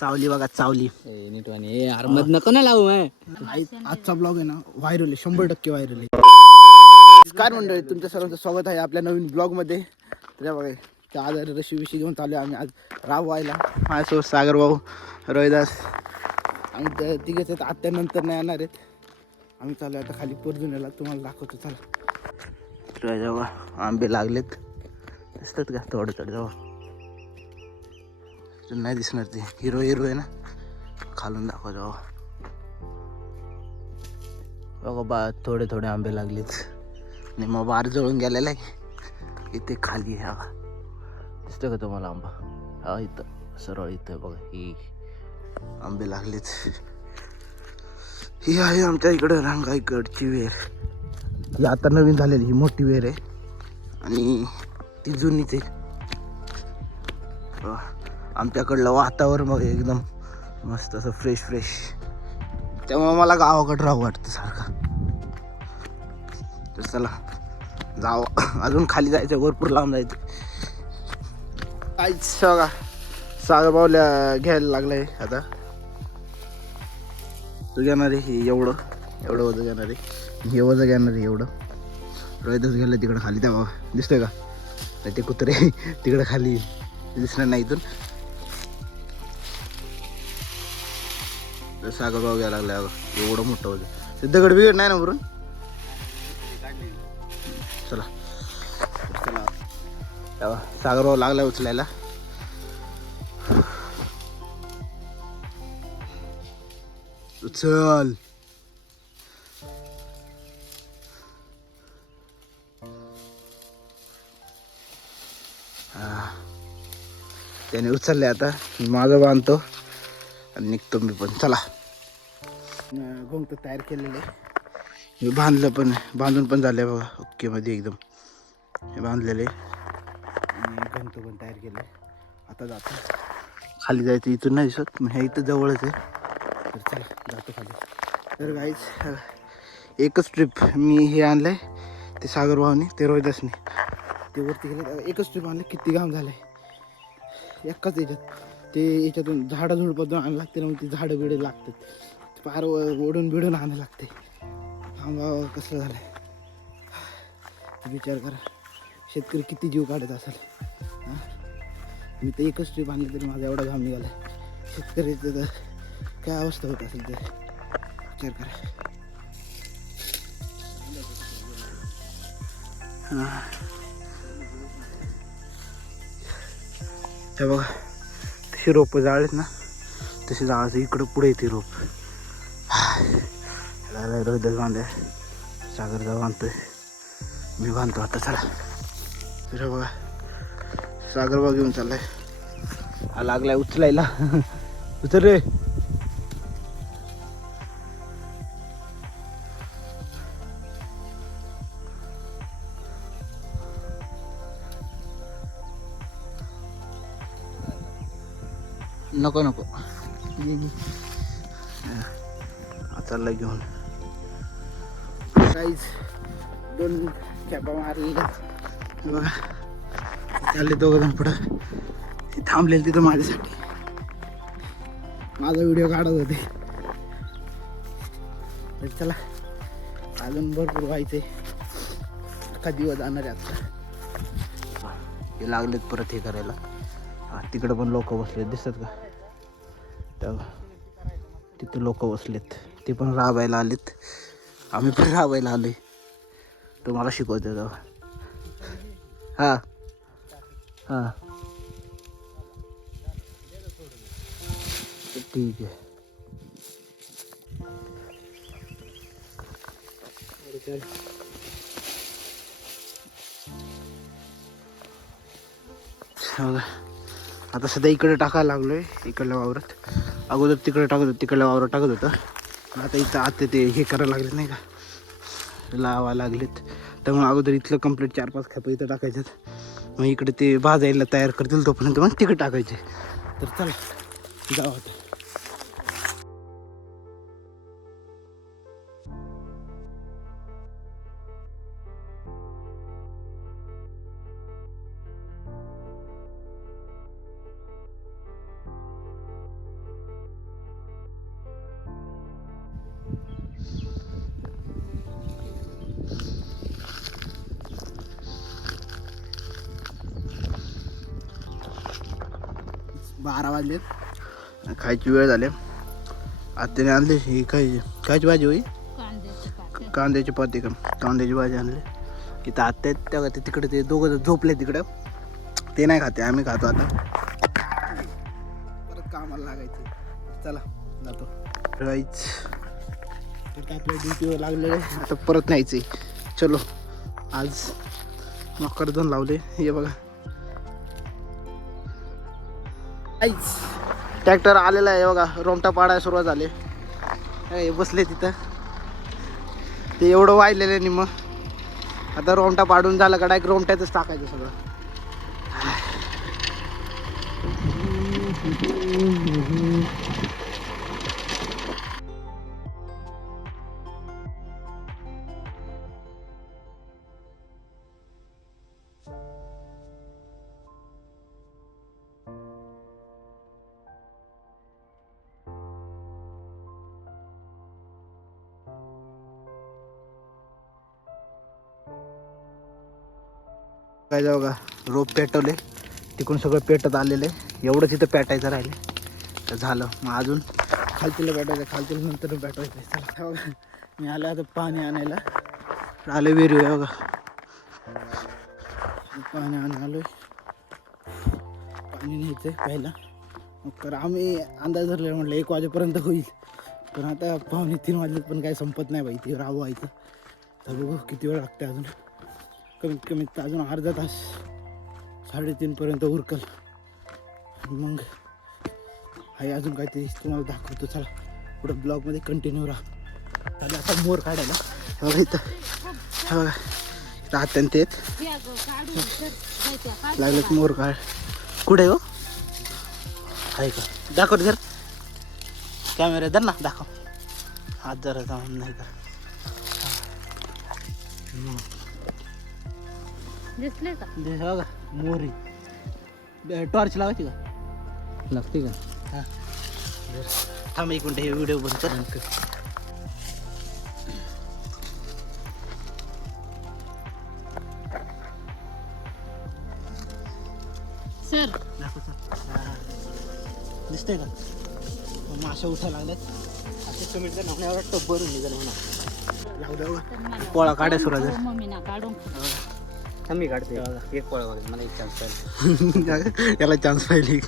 चावली बघा चावली. नीट वाणी मध नको ना लावू. आजचा ब्लॉग आहे ना व्हायरल आहे, 100% व्हायरल आहे. काय मंडळी, तुमच्या सर्वांचं स्वागत आहे आपल्या नवीन ब्लॉग मध्ये. तर बघा त्या आधार रशी घेऊन चालू आम्ही आज राबवायला. माझ्यासोबत सागर भाऊ, रोहिदास, आम्ही तिघेच आहेत. आत्यानंतर नाही येणार आहेत. आम्ही चालू आता खाली परजूनला, तुम्हाला दाखवतो चला. जेव्हा आंबे लागलेत दिसतात का थोडं थोडं, जेव्हा नाही दिसणार ते हिरो आहे ना, खालून दाखव जेव्हा बघा बा थोडे थोडे आंबे लागलेत. आणि मग बार जळून गेलेला आहे. इथे खाली आहे हा, दिसतं का तुम्हाला आंबा? हा इथं सरळ इथं बघा, ही आंबे लागलेत. ही आहे आमच्या इकडं रांगाईकडची वेर. ही आता नवीन झालेली ही मोठी वेर आहे आणि ती जुनीच आहे. आमच्याकडलं वातावरण बघ एकदम मस्त असं फ्रेश त्यामुळे मला गावाकडं राहू वाटतं सारखं. तर चला जाऊ, अजून खाली जायचं, भरपूर लांब जायचं. काहीच बघा सागर बावल्या घ्यायला लागलाय आता. तू घेणार आहे एवढं वजन घेणार आहे, हे वजन घेणार आहे एवढं. रोहितच गेलं तिकडं खाली, त्या बाबा दिसतोय का ते कुत्रे तिकडं खाली दिसणार नाही इथून. सागर भाऊ घ्यायला लागला एवढं मोठं वजन. दगड बिगड नाही ना वरून? चला सागर भाऊ लागला उचलायला. चल त्याने उचलले. आता माझं बांधतो आणि निघतो मी पण. चला गोंगट तयार केलेलं आहे, हे बांधून पण झालं बघा ओके मध्ये एकदम. हे बांधलेले आणि गोंगट पण तयार केलं. आता जातो खाली, जायचं इथून नाही दिसत, ह्या इथं जवळच आहे. तर चला जातो खाली. तर गाईच एकच ट्रिप मी हे आणलंय, ते सागर भाऊने ते रोहिदासने ते वरती गेले. एकच ट्रिप आणलं, किती घाम झालंय एकाच याच्यात. ते याच्यातून झाडाझुडपातून आणायला लागते ना, मग ती झाडं बिडं लागतात, पार ओढून बिडून आणायला लागते. आंबा कसं झालंय विचार करा, शेतकरी किती जीव काढत असेल. हां मी तर एकच ट्रिप आणली तरी माझा एवढा घाम निघाला. शेतकऱ्याचं तर काय अवस्था होत असेल ते विचार करा. हां हे बघा तशी रोपं जाळलेत ना, तशी जाळायचं इकडं पुढे येते रोप. रोहिदास बांधे, सागर जाऊ बांधतोय, मी बांधतो आता. चला तर बघा सागर बघ घेऊन चाललाय, हा लागलाय उचलायला. उचल रे. नको चालला घेऊन. काहीच 2 कॅपा मारलेल्या बघा. चालले दोघं जण पुढं, ते थांबलेले तिथं माझ्यासाठी, माझा व्हिडिओ काढत होते. तर चला अजून भरपूर व्हायचंय, अख्खा दिवस जाणार आहे आता. हे लागलेत परत हे करायला. तिकडं पण लोक बसलेत दिसतात का, तिथं लोक बसलेत, ते पण राबायला आलेत. आम्ही पण राबायला आलोय, तुम्हाला शिकवतो तेव्हा. हां ठीक आहे. आता सध्या इकडे टाकायला लागलोय, इकडल्या वावरात. अगोदर तिकडे टाकत होतं, तिकडल्या वावरात टाकत होतं. आता इथं आता ते हे करायला लागलेत नाही का, लावायला लागलेत. त्यामुळे अगोदर इथलं कंप्लीट 4-5 खेपं इथं टाकायचं, मग इकडे ते भाजायला तयार करतील तोपर्यंत मग तिकडे टाकायचे. तर चला जाऊ आता. 12 वाजले, खायची वेळ झाली. आत्याने आणली ही खायची भाजी होई, कांद्याची पाती का कांद्याची भाजी आणली. इथं आत्या आहेत तेव्हा ते तिकडे ते दोघं झोपले तिकडं, ते नाही खाते, आम्ही खातो. आता परत कामाला लागायचं. चला जातो राईच. आपल्या ड्युटीवर लागलेलं आहे, आता परत न्यायचं आहे. चलो आज मकरदन लावले. हे बघा ट्रॅक्टर आलेला आहे बघा. रोमटा पाडायला सुरुवात झाली. हे बसले तिथं, ते एवढं वाहिलेलं आहे निम्म. आता रोमटा पाडून झालं का डायरेक्ट रोमट्यातच टाकायचं सगळं. काय जाऊ का रोप पेटवले, तिकडून सगळं पेटत आलेलं आहे. एवढंच इथं पेटायचं राहिले तर झालं. मग अजून खालतीला पेटायचं, खालतीला नंतर पेटवायचं. चला बघा मी आलं आता पाणी आणायला. आले विहिरी आहे बघा, पाणी आणायला आलोय. पाणी न्यायचं आहे प्यायला. मग आम्ही अंदाज धरले म्हटलं 1 वाजेपर्यंत होईल, पण आता 2:45 वाजलेत पण काही संपत नाही बाई. ते राहायचं तर बघू किती वेळ लागते अजून. कमीत कमी अजून अर्धा तास, 3:30पर्यंत उरकल. मग आहे अजून काहीतरी तुम्हाला दाखवतो. चला पुढं ब्लॉगमध्ये कंटिन्यू राहा. चालेल आता मोर काढायला. बघा इथं, बघा राहत्यान ते लागलं मोर काढ. कुठे हो आहे का? दाखव जर कॅमेरा दर ना, दाखव हात जरा जाऊन नाही का. दिसले का? बघा मोरी. टॉर्च लावायची का? लागते का? हां थांब 1 मिनिट, हे व्हिडिओ बंद कर. सर दाखव दिसतंय का? माशा उठायला लागल्यात. असं कमीचं नाव नाही वाटतं, बरं निघालं म्हणा. लावलं पोळा काढाय सुरुवात. मम्मीना काढून मी काढते. एक पोळा बघा, मला एक चान्स पाहिजे. याला चान्स पाहिजे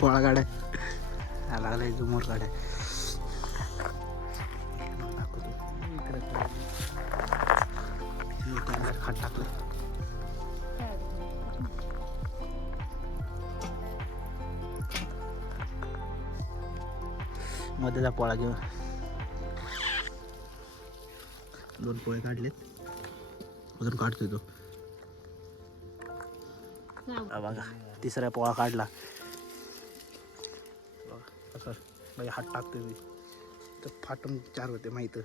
पोळा काढाय. लागलाय जो मोर काढाय. खाट टाकलं. मध्येचा पोळा घेऊन 2 पोळे काढलेत, अजून काढतोय तो. बघा 3रा पोळा काढला. असं बाई हात टाकतोय मी तर फाटून 4 होते माहित.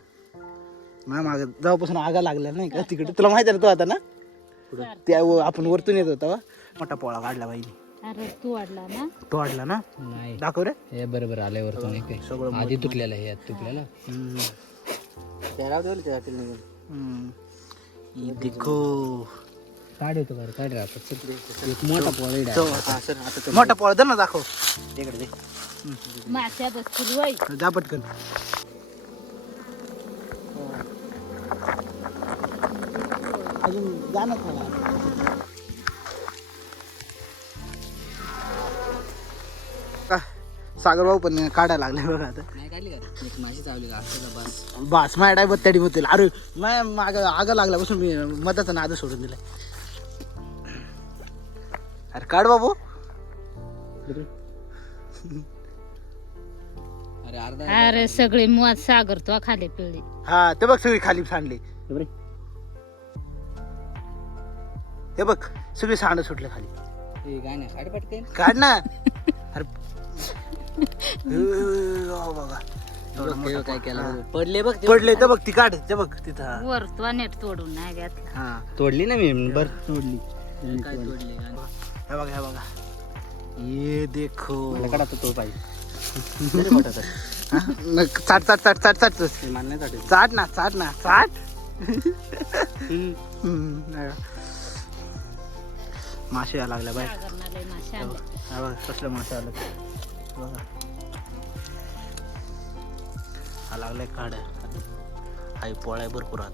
मॅम माग जेव्हापासून आगा लागल्या नाही का तिकडे, तुला माहिती आहे ना तो आता ना त्या आपण वरतून येत होता. मोठा पोळा काढला बाईने. अरे तू वाढला ना? तो वाढला ना? नाही दाखव रे. हे बरोबर आलंय वरतून. एक सगळं आधी तुटलेलं आहे, तुटलेला. देखो काढ होतो बरं, काढ राहतात. एक मोठा पोळा, मोठा पोळा दर ना, दाखव तिकडे दे. माश्या बसतील वय. जा पटकन. अजून जाणं थोडा. सागर भाऊ पण काढायला लागले बघा आता. नाही काढली का? एक माशी चावली का? बस बस माझ्या डायबत तडी होतील. अरे माझ्या माग आग लागल्यापासून मी मधाचा नाद सोडून दिलाय. अरे काढ बाबू. अरे अर्धा. अरे सगळे मुळात सागर तो खाली पिळली. हा ते बघ सगळी खाली सांडली. हे बघ सगळी सांड सुटले खाली. काढ ना. अरे बघा काय केलं, पडले बघ, पडले तर बघ ती काढ. ते बघ तिथं वर तो नेट तोडून नाही घेतला. हा तोडली ना मी. बर तोडली. काय तोडली? हे बघा, हे बघा. ये देखो काढा तो पाहिजे. चाट चाट चाट चाट चाट चाट ना, चाट ना, चाट. मासे या लागल्या बाय. हा बघा कसलं मासे आलं बघा. हा लागलाय काढ्या. हाय पोळ्या भरपूर आहात.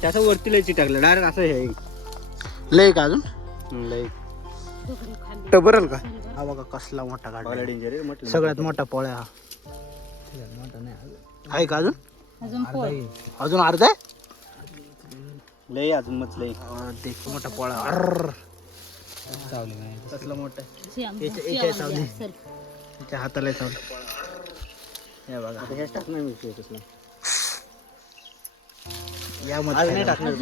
त्याचं वरती लयची टाकलं डायरेक्ट असं हे लय का अजून लय टबरल का. हा बघा कसला मोठा काढला. डेंजर आहे म्हटलं. सगळ्यात मोठा पोळ्या हा मोठा नाही आहे का अजून. अजून अर्धा आहे. लय अजून मच लय देख मोठा पोळा. अर्र चावली नाही. कसला मोठा याच्या चावली. त्याच्या हाताला चावलं. हे बघा हेच टाकणार मी कसला यामध्ये नाही टाकणार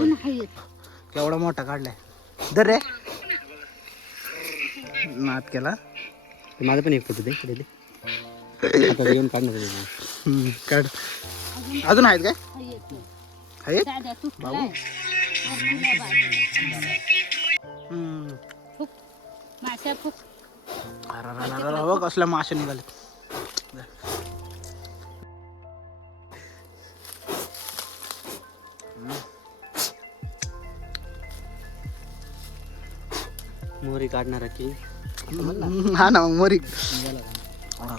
केवढा मोठा काढलाय. दर रे नाद केला. माझं पण एक फोटो दे पुढे दे. आता येऊन काढणार काढ. अजून आहेत काय आहेत बाबू. बघ कसल्या मासे निघाले. मोहरी काढणार की हा ना मोरी.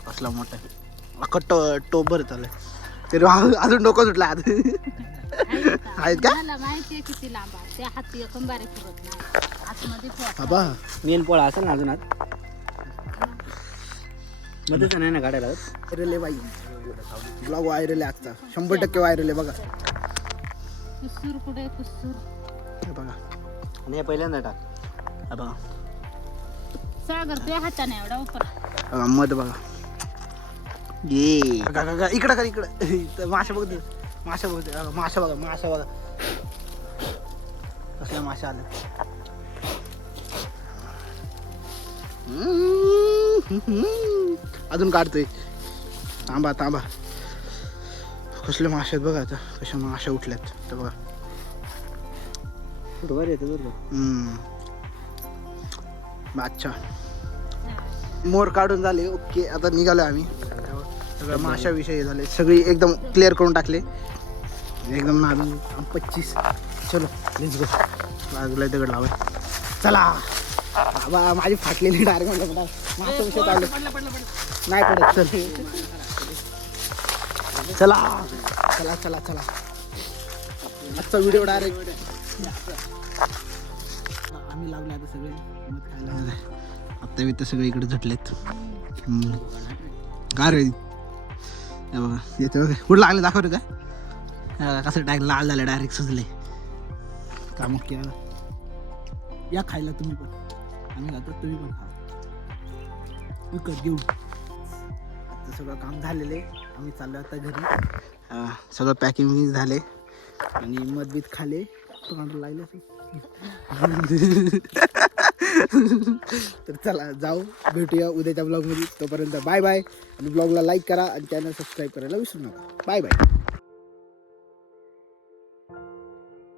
कसला मोठा आहे. अख्खा टोप भर चालय तरी अजून डोकं सुटलं आज. आहेत का बाबा. मेन पोळा असेल ना अजून आत मध्येच नाही ना काढायला. व्हायरल आहे बाई. ब्लॉग व्हायरल आहे आजचा. 100% व्हायरल आहे बघा. हे बघा आणि हे पहिल्यांदा टाक. हे बघा सागर ते हाताने एवढा उपर बघा मध बघा. ये इकडं कर इकडं. माशा बघते माशा बघते. माशा बघा माशा बघा कसल्या माशा आल्या. अजून काढतोय. थांबा थांबा. कसले मासे आहेत बघा. आता कशा माशा उठल्यात तर बघा. बरोबर येतं बरोबर. अच्छा मोर काढून झाले. ओके आता निघालो आम्ही. सगळं माशाविषयी झाले. सगळी एकदम क्लिअर करून टाकले. एकदम नादून 25. चलो लेट्स गो. लागलाय दगड लावाय. चला बाबा माझी फाटलेली डायरेक्ट म्हटलं मागच्या विषय काढलं नाही पडत. चल चला चला चला चला. आजचा व्हिडिओ डायरेक्ट आम्ही लागले आता सगळे मध खायला. आता मी तर सगळे इकडे झटलेत. का रे हे बघा येते बघा. कुठं लागले दाखवते का. कसं डायरेक्ट लाल झालं. डायरेक्ट सुजले. का मग केला या खायला तुम्ही पण. आम्ही खातो तुम्ही पण खा. विकत घेऊन. आता सगळं काम झालेलं आहे. आम्ही चाललो आता घरी. सगळं पॅकिंग झाले आणि मधबीत खाले. तोंडाला लागले तर चला जाऊ. भेटूया उद्याच्या ब्लॉगमध्ये. तोपर्यंत बाय बाय. आणि ब्लॉगला लाईक करा आणि चॅनल सबस्क्राईब करायला विसरू नका. Bye bye.